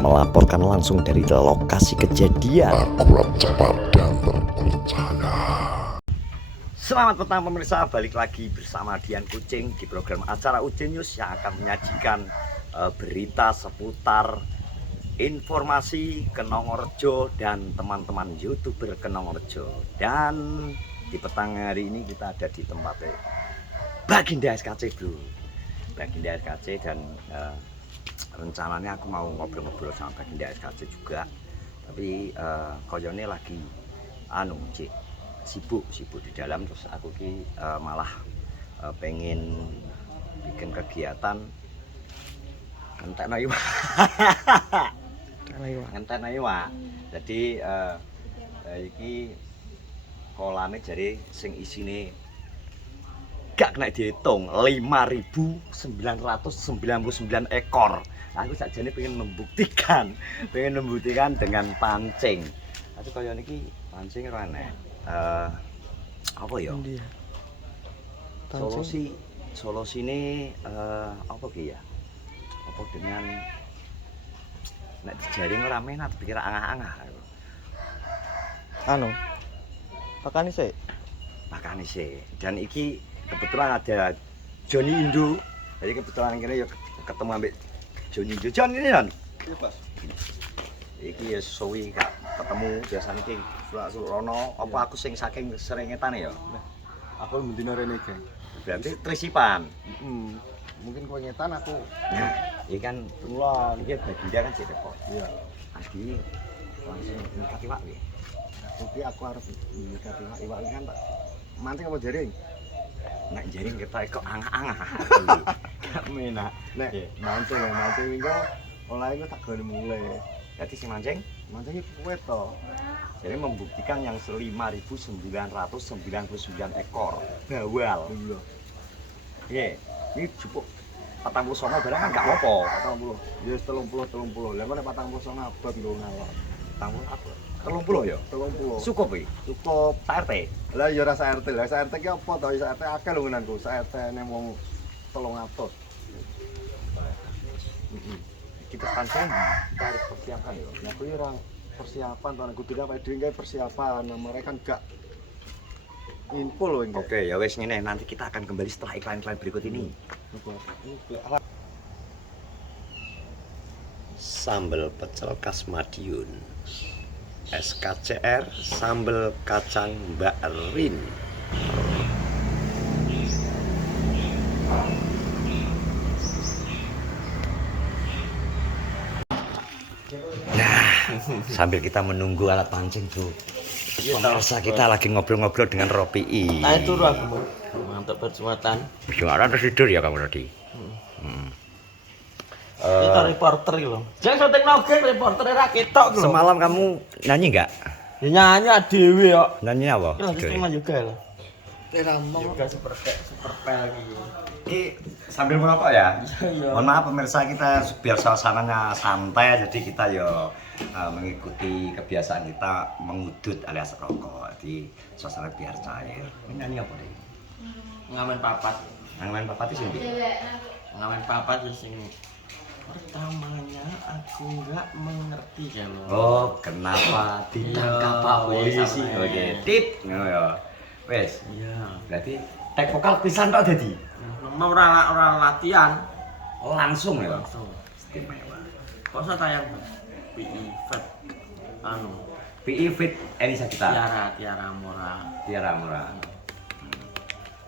melaporkan langsung dari lokasi kejadian. Akurat, cepat, dan terpercaya. Selamat petang pemirsa, balik lagi bersama Dian Kucing di program acara Ucin News yang akan menyajikan berita seputar informasi Kenongorejo dan teman-teman YouTuber Kenongorejo. Dan di petang hari ini kita ada di tempatnya Baginda SKC bro, Baginda SKC, dan rencananya aku mau ngobrol-ngobrol sama Baginda SKC juga, tapi koyone lagi sibuk di dalam. Terus aku malah pengen bikin kegiatan ngentekno iwak. Jadi iki kolame jadi sing isine gak kena dihitung 5.999 ekor. Aku sakjane pengen membuktikan dengan pancing. Tapi kaya niki pancing ora enak. Apa ya? Solusine apa ki ya? Apa dengan nek dijaring ora menat pikir angah-angah. Pakani sih. Dan iki kebetulan ada Johnny Indo. Jadi kebetulan kene ya ketemu ambek Johnny Indo. John ini kan? Iya, Mas. Iki ya suwi gak ketemu, biasane iki Sulak-Surono apa aku sing saking serengetane ya. Aku mendino rene, Geng. Berarti trisipan. Mungkin kowe ngetan aku. Nah, iki kan Bulan. iki Baginda kan cek kok. Iya. Adi langsung nikat iwak piye? Oke, aku arep nikat iwak iki kan tak mancing apa jaring? Nek jaring ketok kok angah-angah. Gak menak. Nek mancing minggu oleh iku tak gone mulai. Jadi si mancing Mancing iki kowe to. jadi membuktikan yang 5.999 ekor bawal. Iya. Iya, ini cukup 49 barang kan gak apa-apa. 40. Ya 30. Lah nek 49 abot lho ngalor. 30 ya? 30. Cukup iki. Cukup. Sak RT. Lah ya ora sak RT. Lah sak RT ki apa to? Sak RT akeh lho ngenanku. Sak RT nek wong 300. Kita pancing kita harus persiapkan ya. Nah, kuwi ora persiapan to nek kudu apa dhewe persiapan. Mereka kan gak info lho iki. Oke, ya wes ngene, nanti kita akan kembali setelah iklan-iklan berikut ini. Sambal pecel khas Madiun. SKCR sambal kacang Mbak Rin. Nah, sambil kita menunggu alat pancing tuh, pemirsa kita lagi ngobrol-ngobrol dengan Ropi. Nah itu aku mantap perjuatan. Gimana terus tidur ya kamu tadi? Kita reporter loh. Jangan syuting nogen reporter raketok loh. Semalam kamu nyanyi nggak? Ya nyanyi dewe yo. Nyanyi apa? Kita lagi streaman juga loh. Juga super pel gitu. Ini sambil merokok ya? Iya. Mohon maaf pemirsa, kita biar suasananya santai, jadi kita mengikuti kebiasaan kita mengudut alias rokok. Jadi suasana biar cair. Ini nyanyi apa deh? Ngamen papat. Ngamen papat itu sini. Ngamen papat itu sing pertamanya aku nggak mengerti kan loh. Oh, kenapa ditangkap Pak polisi? Oke, tit. Oh ya. Wes. Iya. Berarti tek vokal pisan tok dadi. Mau orang latihan Langsung ya. langsung. Istimewa. Kok saya tayang PI Fed PI Fit Elisa kita. Tiara Mora. Tiara Murah.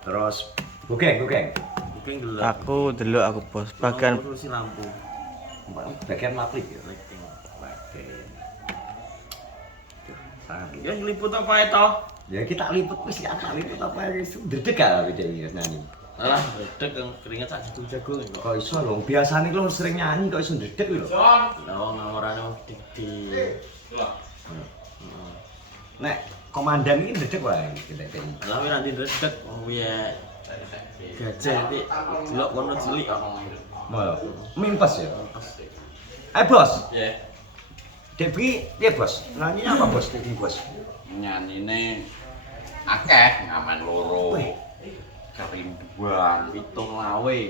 Terus gugeng. Mungkin dulu. Aku delok aku bos. Bagian Fungsi lampu. Bagian maplik ya. Lighting. Oke. Sangat. Ya ngeliput apa itu? Ya kita liput wis ya, liput apa wis ndredeg gak video iki nyanyi. Alah, dedek yang keringet sak jago kok. Kok iso lho, biasane lho sering nyanyi kok iso ndredeg lho. Lah ngorane gede. Nek komandan iki ndredeg wae kita iki. Lah nanti dedek wong piye gajah iki delok kono cilik kok. Mau mimpes ya. Bos. Ya. Debi, piye bos? Nyanyi apa bos Debi bos? Nyanyine akeh ngamen loro. Wih, kerinduan, pitung lawe,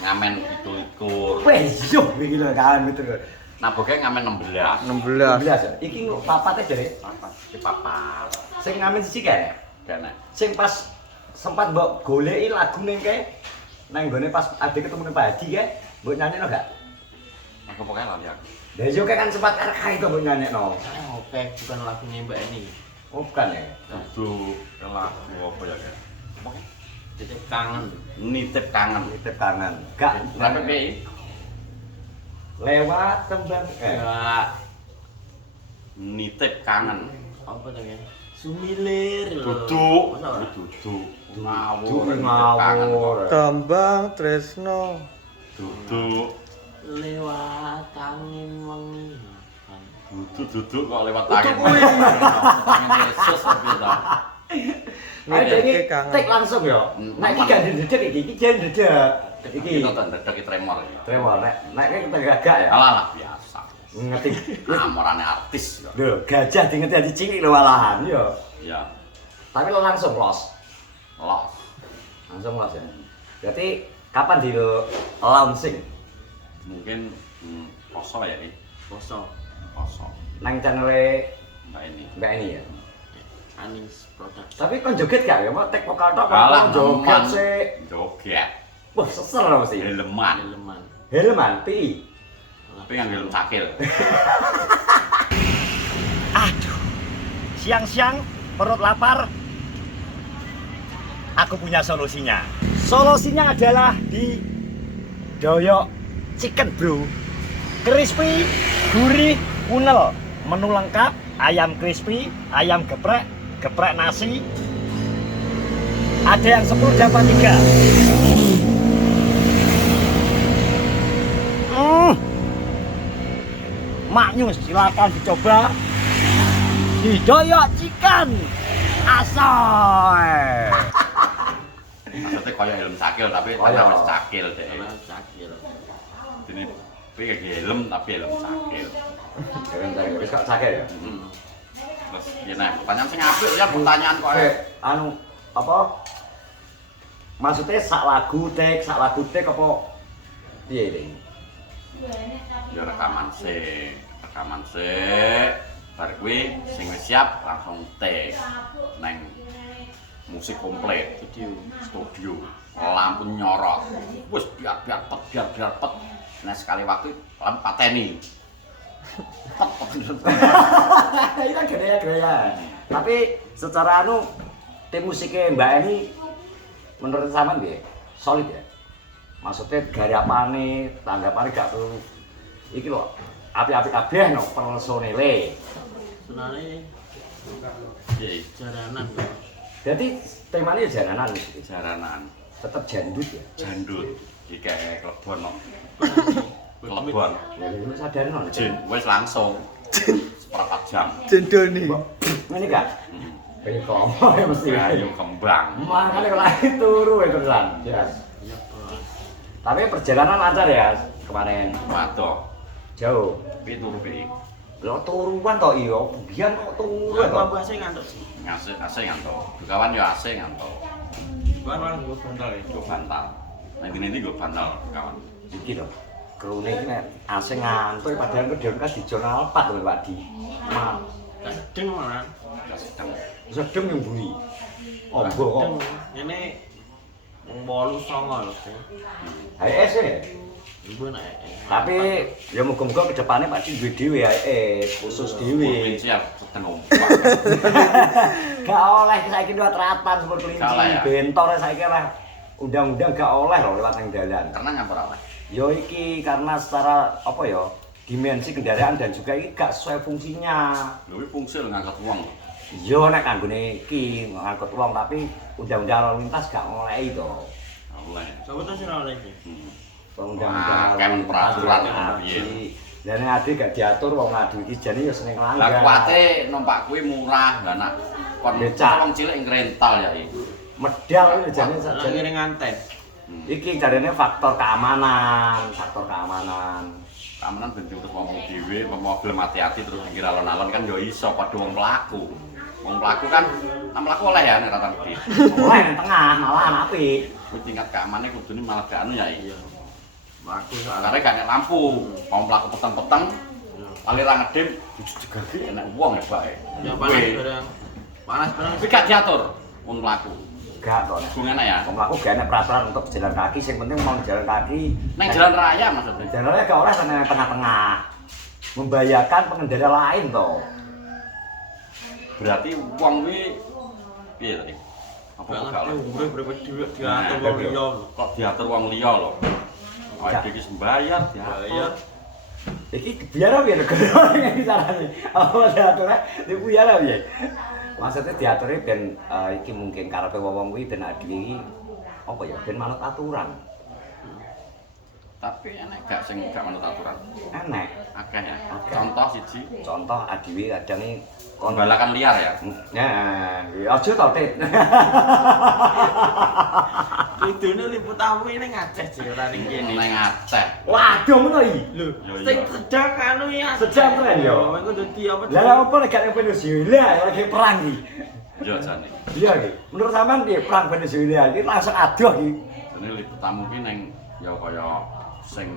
ngamen 27. Wes yo iki lho kan betul. Naboke ngamen 16. 16. 16 ya. Iki papate jare. Papat, iki papat. Sing ngamen siji kene. Kene. Sing pas sempat mbok goleki lagune kae nang gone pas ade ketemu Pak Haji kae, mbok nyanyekno gak? Aku pokoknya lali aku. Lah yo kae kan sempat RK itu mbok nyanyekno. Oke, bukan lagunya Mbak Eni. Oh bukan ya. Dudu lagu apa ya kan? Titip kangen. Nitip kangen. Titip tangan. Gak Tapi piye? lewat tembang Ya, Nitip kangen. apa tuh ya? Sumilir lho. Duduk, Masa ora? duduk. Duduk, Ngawur, nitip ngawur. kangen kok. Tembang Tresno. Duduk. Lewat angin wengi. Duduk kok lewat tangan. Tangan Yesus apa ta? Ayo iki kangen. tek langsung yo. Nek iki gak ndedek iki jan ndedek. Iki Kita tak ndedek tremor. tremor nek kita gagak ya. Alah lah biasa. Ngerti. Amorane artis kok. Lho, gajah di ngerti cilik lho malahan yo. Ya, Tapi lo langsung los. los. Langsung los ya. Berarti kapan di launching? Mungkin poso ya iki. Kosong. Poso. Nang channel Mbak ini. Mbak ini ya. Anis Production. Tapi kon joget gak ya? Mau tek vokal tok Alah, apa joget nemen. sih? Joget. Wah, seser loh mesti. Helman. Eleman. Helman pi. Tapi yang helm cakil. Aduh. Siang-siang perut lapar. Aku punya solusinya. Solusinya adalah di Doyok Chicken Bro. Crispy, gurih, kunel. Menu lengkap, ayam crispy, ayam geprek, geprek nasi. Ada yang 10 dapat 3. Maknyus silakan dicoba di Doyok Chicken Asoy. Maksudnya kaya helm cakil tapi Oh, iya. tanah wis cakil deh. Karena cakil. Ini piye helm tapi helm cakil. Wis kok sakit ya? Terus ya nah, pertanyaan sing apik ya pertanyaan kok. Anu apa? Maksudnya sak lagu tek apa? Piye iki? Ya rekaman sik. Bar kuwi sing wis siap langsung take neng musik komplit studio lampu nyorot wis biar pet nah sekali waktu lampu pateni Ini kan gaya-gaya. Tapi secara anu tim musiknya Mbak Eni menurut sampean piye? Solid ya? Maksudnya garapane, tanggapane gak perlu iki lho, api-api kabeh no personile. Sebenarnya Piye? jaranan kok. Jadi temanya jalanan musik. Jaranan Tetap jandut ya. jandut iki kayak klebon no. Klebon Ya lu sadar no. jin wis langsung seperempat jam Jendoni. Ini kan pengen komo ya mesti. ayo kembang Makanya kalau turu itu kan. Jelas. Ya bos. Tapi perjalanan lancar ya kemarin. waduh Jauh. piye turu piye Lo turuan toh iya, biar kok turu Aku toh. bahasa ngantuk sih. ngasih ngantuk kawan yo asih ngantuk Kan gue bantal ya. gue bantal nah ini gue bantal kawan Iki lho. Krune iki nek asing ngantuk padahal kedhewe kan di jurnal 4 lho Pak Di. Mah, Gak sedeng malah. gak sedang sedem yang buri. Oh, kok. Sedeng. Ini wong 8 lho. HIS ya. Ibu nak. Tapi ya muga-muga ke depannya Pak Di duwe dhewe HIS khusus dhewe. provinsi ya sedang umpak Gak oleh saiki liwat ratan sepur kelinci. Gak oleh ya? Bentor saiki lah. Undang-undang gak oleh lho lewat nang dalan. karena ngapur oleh Yo iki karena secara apa ya? Dimensi kendaraan dan juga iki gak sesuai fungsinya. lu fungsi lu ngangkat uang Yo nek kanggone iki ngangkut wong tapi undang-undang lalu lintas gak ngolehi to. oleh Coba tuh sih lagi. Undang-undang kan peraturan ngadi. Dan nek ade gak diatur wong ngadu iki jane yo seneng lah langgar. kuate numpak kuwi murah lah nak kon Becak. wong cilik ngrental ya iki Medal iki jane Lagi sajane. nganten. Iki jarene faktor keamanan. keamanan ben untuk wong dhewe mobil mati-hati terus pikir alon-alon kan yo iso padha wong pelaku Wong pelaku kan, pelaku oleh ya nek rata gede. Oleh nang tengah malah apik. Kuwi tingkat keamanannya kudune malah gak anu ya iki. Iya. Aku Karena gak nek lampu, mau pelaku peteng-peteng, paling ra ngedem, digage enek wong ya bae. ya panas barang. Panas barang. Tapi gak diatur wong pelaku. Gak to. Hubungannya ya. Wong aku gak enak peraturan untuk jalan kaki, sing penting mau jalan kaki. Neng jalan raya maksudnya. Jalannya gak oleh nang tengah-tengah. Membahayakan pengendara lain toh. Berarti wong kuwi piye tadi? Apa Gak gak ngerti oleh? umure berapa dhuwit Nah, diatur wong liya. Kok diatur wong liya lho. Awake dhewe wis mbayar Bayar. diatur. Iki biar apa ya negara yang carane? Apa diaturnya? Iku ya lah piye? Maksudnya diaturnya ben iki mungkin karepe wong kuwi ben adil iki apa ya ben manut aturan. Tapi enek gak sing gak manut aturan. Enek. Akeh ya. Akeh. Contoh siji, Contoh adiwi kadang iki pembalakan liar ya. Nah, aja to Tit. Idune liput tamu ini ngaceh sih ora ning kene. Neng Aceh. Waduh ngono iki. Lho, Yo, sing iya. sedang anu ya. Sedang tren, yo. Engko dadi apa? Lah apa nek gak Venezuela lagi perang iki. Yo jane. Iya iki. Menurut sampean piye perang Venezuela iki langsung adoh iki. Jane liput tamu ki neng ya kaya sing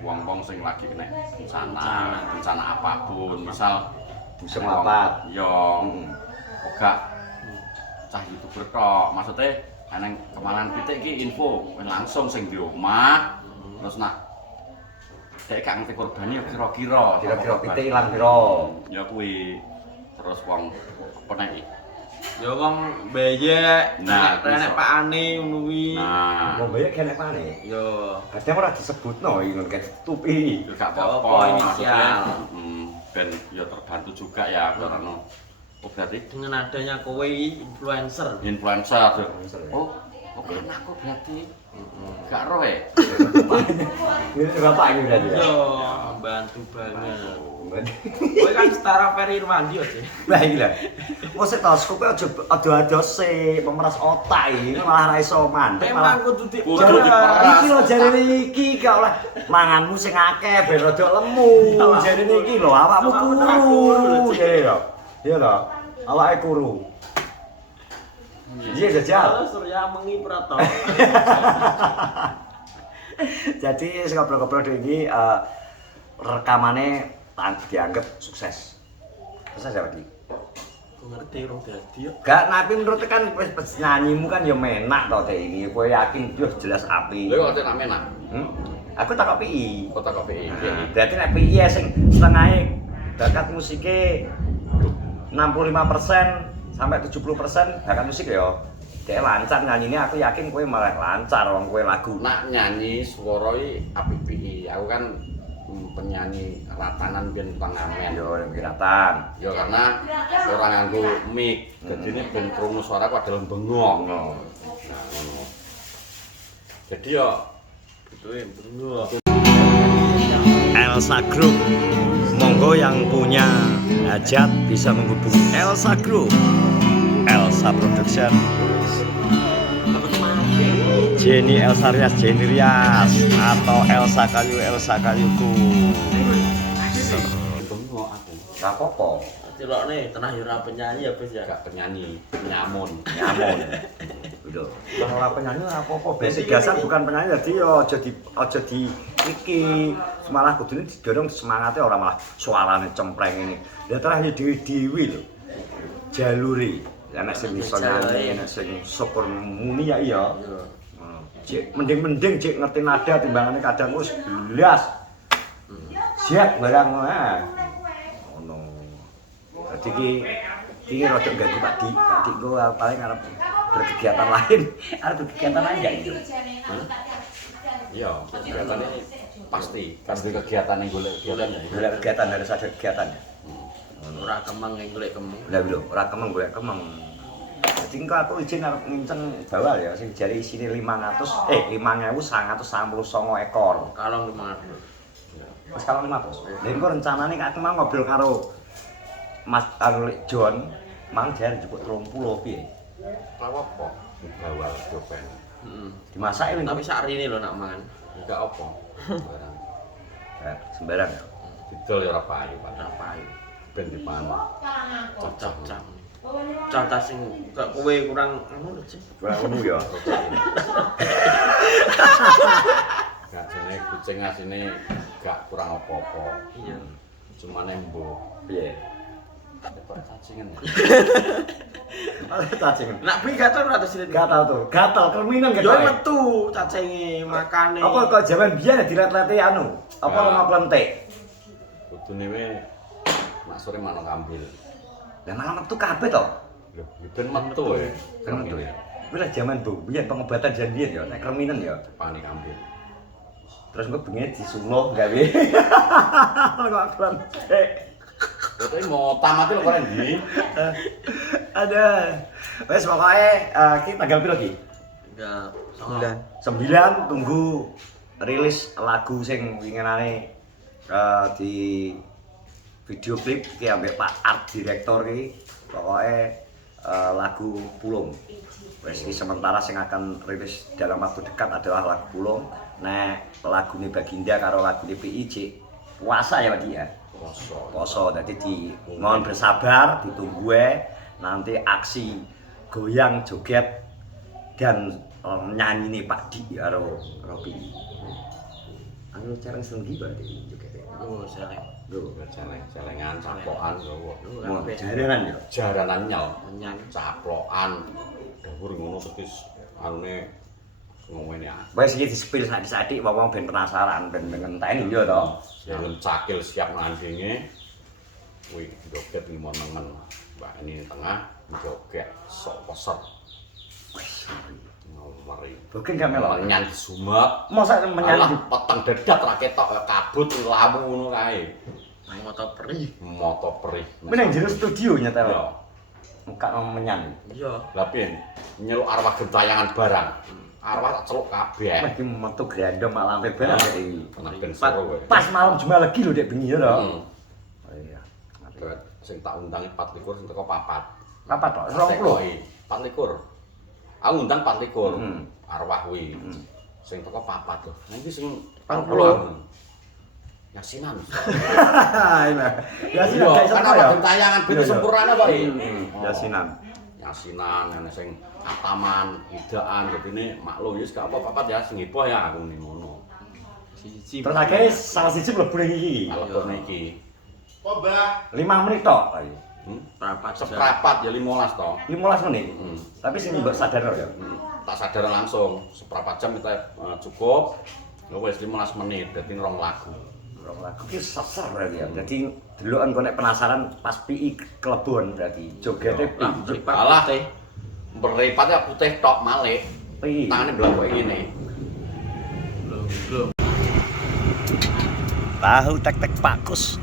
wong-wong sing lagi kena bencana apapun, misal Buseng lapat. Yo, gak cah YouTuber tok. Maksudnya neng kemalan pitik iki info langsung sing di omah. Terus nak dek gak ngerti korbane ya kira-kira. Kira-kira pitik ilang pira. Ya kuwi. Terus wong apa nek iki? Ya wong bayek, Nah, nek iso. pakane ngono kuwi. Nah, Wong banyak kene pane. Yo, Kadang ora disebutno iki ngono kayak tutupi. ya gak Gak apa-apa apa, maksudnya. inisial. Ben ya terbantu juga ya karena oh berarti dengan adanya kowe influencer. influencer. Oh, kan aku berarti gak roh ya. Ini bapak iki berarti ya. Yo, membantu banget. Kowe kan setara Ferry Irwandi aja. Lah iki lho. Wes stetoskop aja ado-ado sik, pemeras otak iki malah ra iso mandek. Memang kudu di Kudu Jare diperas. iki lho jarene iki gak oleh manganmu sing akeh ben rada lemu. Jarene iki lho awakmu kuru. Jare lho. Iya lho. Awake kuru. Iya jajal. Halo Surya Mengi Prato. Jadi ngobrol-ngobrol iki rekamane dianggap sukses. Sukses ya, Pak? Aku ngerti rong dadi yo. Gak, tapi menurut kan wis nyanyimu kan ya menak to teh ini. Kowe yakin yo jelas api. Lha kok nak menak. Aku tak PI. Kota KPI. Berarti nek PI ya sing setengahe bakat musiknya 65% sampai 70% bakat musik ya. Kayak lancar nyanyinya aku yakin kowe malah lancar wong kowe lagu. Nak nyanyi swara iki apik piye. Aku kan penyanyi ratanan ben pengamen. Yo kiratan. Ya karena ora nganggo mic. Dadine ben krungu suaraku adalah bengong. Nah, ngono. Jadi ya Betul, betul. Elsa Group. Monggo yang punya hajat bisa menghubungi Elsa Group. Elsa Production. Jenny Elsa Rias, Jenny Rias atau Elsa Kayuku. bengong aku. Gak apa-apa. Cilokne tenah yo ora penyanyi ya wis ya. Gak penyanyi, penyamun. Nyamun. Gitu. Lah ora penyanyi ora apa-apa. Basic dasar bukan penyanyi jadi yo aja di iki malah kudune didorong semangatnya orang malah suarane cempreng ini. Lah terus dhewe-dhewe lho. Jalure. Ana sing iso nyanyi, ana sing syukur muni ya iya. Cek mending-mending cek ngerti nada timbangane kadang wis belas. Siap barang ngono. Dadi iki rada ganggu Pak Di. Pak Di ku paling arep berkegiatan lain. Arep berkegiatan lain enggak itu? Iya, kegiatannya pasti kegiatan yang golek kegiatan ya. Golek kegiatan harus ada kegiatan. Ora kemeng ning golek kemeng. Lah lho, ora kemeng golek kemeng. Jadi engko aku izin arep nginceng bawal ya sing jare isine 5.999 ekor. Kalong 500. Wis kalau 500. Lha engko rencanane aku mau ngobrol karo Mas Arlik John, mang jare njupuk 30 piye? Apa? Bawal dopen. Heeh. Dimasake lho. Tapi sakrine lho nak mangan. Enggak apa. Barang. Sembarang ya. Didol ya ora payu, Pak. Ora payu. Ben dipangan. Cocok. Cacah sing kok kowe kurang anu lho, Cing. Kurang lemu ya. Gak jane kucing asine gak kurang apa-apa. Iya. Cuman embo Piye? kok cacingan. Cacingan. Nak beli gatal ora terus silet. Gatal tuh, gatal kerminan Yo gatal. metu cacinge makane. Apa kok zaman biyen dilet-lete anu? Apa Nah. lemah klentik? Kudune we mak sore manuk ambil. Lah malah metu kabeh to. Lho, ben metu ya. Kan metu ya. Kuwi lah zaman biyen pengobatan jan biyen ya, nek kerminan ya. Panik ambil. Terus kok bengi disuluh gawe. Kok klentik. Kowe mau tamat lho kok ndi? Ada. Wes pokoke iki tanggal piro iki? Enggak. 9 tunggu rilis lagu sing winginane di video klip iki ambek Pak Art Director iki. Pokoke lagu Pulung. Wes iki sementara sing akan rilis dalam waktu dekat adalah lagu Pulung. Nek lagune Baginda karo lagune PIJ puasa ya Pak Di ya. Poso, jadi mohon bersabar, ditunggu nanti aksi goyang, joget dan nyanyi nih Pak Di karo Robi. Anu careng senggi berarti joget. Oh, selek. Lho, Celengan, caplokan gowo. mau jaranan ya. Jaranan nyel, Nyanyi. caplokan. Dawur ngono terus anune ngomongin ya. Wes iki di-spill sadik-sadik wong ben penasaran, ben ngenteni yo to. Yang cakil siap nandinge. Wih, joget ngimon-nemen. Mbak ini tengah joget sok poser. Wes. Ngomeri. Bukan gak melok. Menyan sumet. Masa menyanyi Alah, peteng dedat ra ketok kabut lamu ngono kae. Nang moto perih. Moto perih. meneng jero studio nyata Yo. lho. Muka menyanyi. Iya. Lah piye? Nyeluk arwah gentayangan barang. Arwah tak celuk kabeh. Iki metu grandong mak lampe barang iki. Tenan ben seru kowe. Pas malam Jumat lagi lho Dek bengi ya to. Hmm. Oh iya. Sing tak undangi 24 sing teko 4. Apa tok? 20. 24. Aku ngundang 24. Hmm. Arwah kuwi. Hmm. Sing teko 4 tuh. Nah iki sing 40. Yasinan. Ya sih Iya, gak kan iso apa ya. gentayangan ben Iya, iya. sempurna kok iki. Yasinan. Yasinan ana sing ataman, idaan gedene maklum wis gak apa-apa ya sing heboh ya aku ning ngono. Siji. Terus akhirnya salah siji mlebu ning iki. Alebone iki. 5 menit tok. Rapat. Seprapat ya 15 to. 15 menit. Hmm. Tapi sing mbok sadar ya. Tak sadar langsung seperempat jam kita cukup. Ya wis 15 menit dadi 2 lagu. Rong lagu ki seser berarti ya. Dadi deloken kok nek penasaran pas PI Klebon berarti jogete PI. Alah teh. Beripatnya putih tok malik. PI. Tangane blok ngene. Belum. Tahu tek-tek pakus.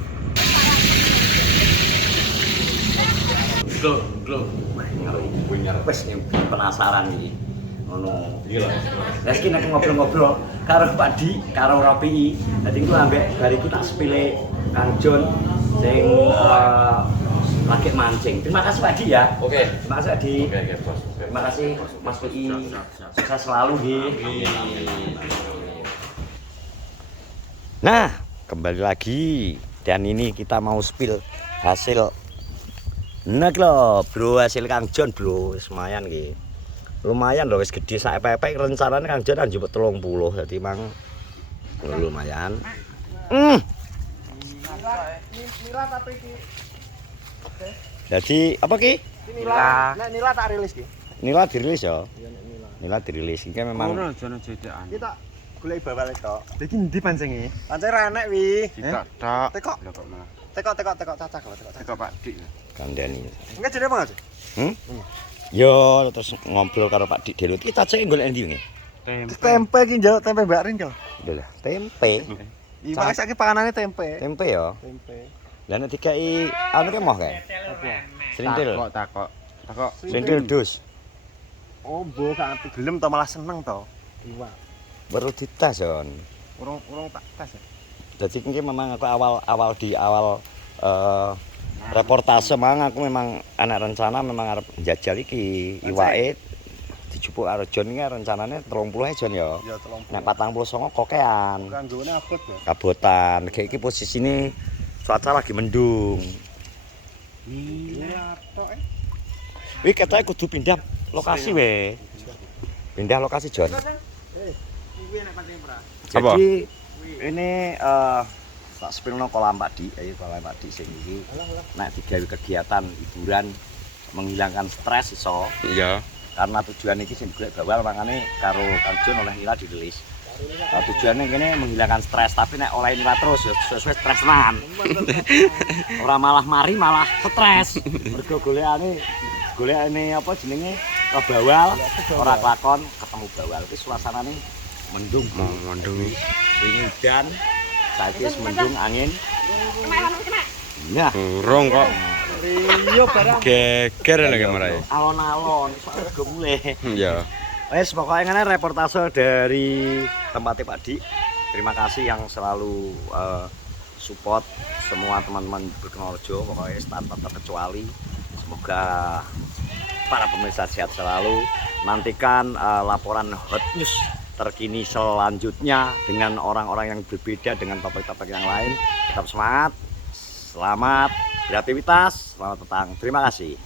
Belum. Kuwi nyarep. Wes penasaran iki. Ngono. Gila. Lah iki nek ngobrol-ngobrol karo Pak Di, karo Ropi, dadi ku ambek bar iki tak sepile Kang Jon sing lagi mancing. Terima kasih Pak Di ya. Oke. Terima kasih Pak Di. Oke, Bos. Terima kasih Mas Pi. Siap. Sukses selalu nggih. Nah, kembali lagi dan ini kita mau spill hasil nek lho, Bro, hasil Kang Jon, Bro. Wis lumayan nggih. Lumayan lho wis gede sak epek rencanane Kang Jon njupuk 30 dadi mang lumayan. Nila tapi iki. Jadi apa ki? Nila. Nek Nila tak rilis ki. Nila dirilis ya. Iya nek Nila. Nila dirilis iki memang jono jedekan. Kita golek bawal tok. Iki ndi pancinge? Pancing ra enek wi. Tok. Teko. Teko cacak lho, teko. Pak Dik. kandhani. Enggak jenenge apa sih? Yo terus ngobrol karo Pak Dik Delut. Kita cek golek endi nggih? Tempe iki njaluk tempe Mbak Rin kok. Lho lah, tempe. Iki pakai saiki panganane tempe. Tempe ya. Tempe. Lah nek dikai anu ki moh kae. Serintil. Takok. Serintil dus. Oh, mbok gak ngerti gelem to malah seneng to. Iwak. Baru ditas Jon. Urung tak tes ya. Jadi ini memang aku awal di awal reportase memang aku memang anak rencana memang arep njajal iki iwake dijupuk karo Jon iki rencanane 30 Jon ya. Ya 30. Nek 49 kokean. Kanggone abot ya. Kabotan. Kayak iki posisine cuaca lagi mendung. Iya tok Wih katanya kudu pindah lokasi we. Pindah lokasi John. Jadi ini tak sepirno kolam padi, kolam padi sing iki. Nek digawe kegiatan hiburan menghilangkan stres iso. Iya. Karena tujuan iki sing golek bawal makane karo Kang Jon oleh nila dirilis. Tujuannya kene menghilangkan stres, tapi nek oleh nila terus ya sesuai stres tenan. Ora malah mari malah stres. Mergo golekane apa jenenge bawal ora kelakon ketemu bawal. Iki suasanane mendung. Mendung. Wingi udan, saiki wis mendung angin. Nah, Burung kok. Iya barang. Geger lho kamerae. alon-alon, soalnya juga mulai. Iya. Wes pokoknya ngene reportase dari tempatnya Pak Dik. Terima kasih yang selalu support semua teman-teman Berkenorjo, pokoknya tanpa terkecuali. Semoga para pemirsa sehat selalu. Nantikan laporan hot news terkini selanjutnya dengan orang-orang yang berbeda dengan topik-topik yang lain. Tetap semangat, selamat beraktivitas, selamat petang. Terima kasih.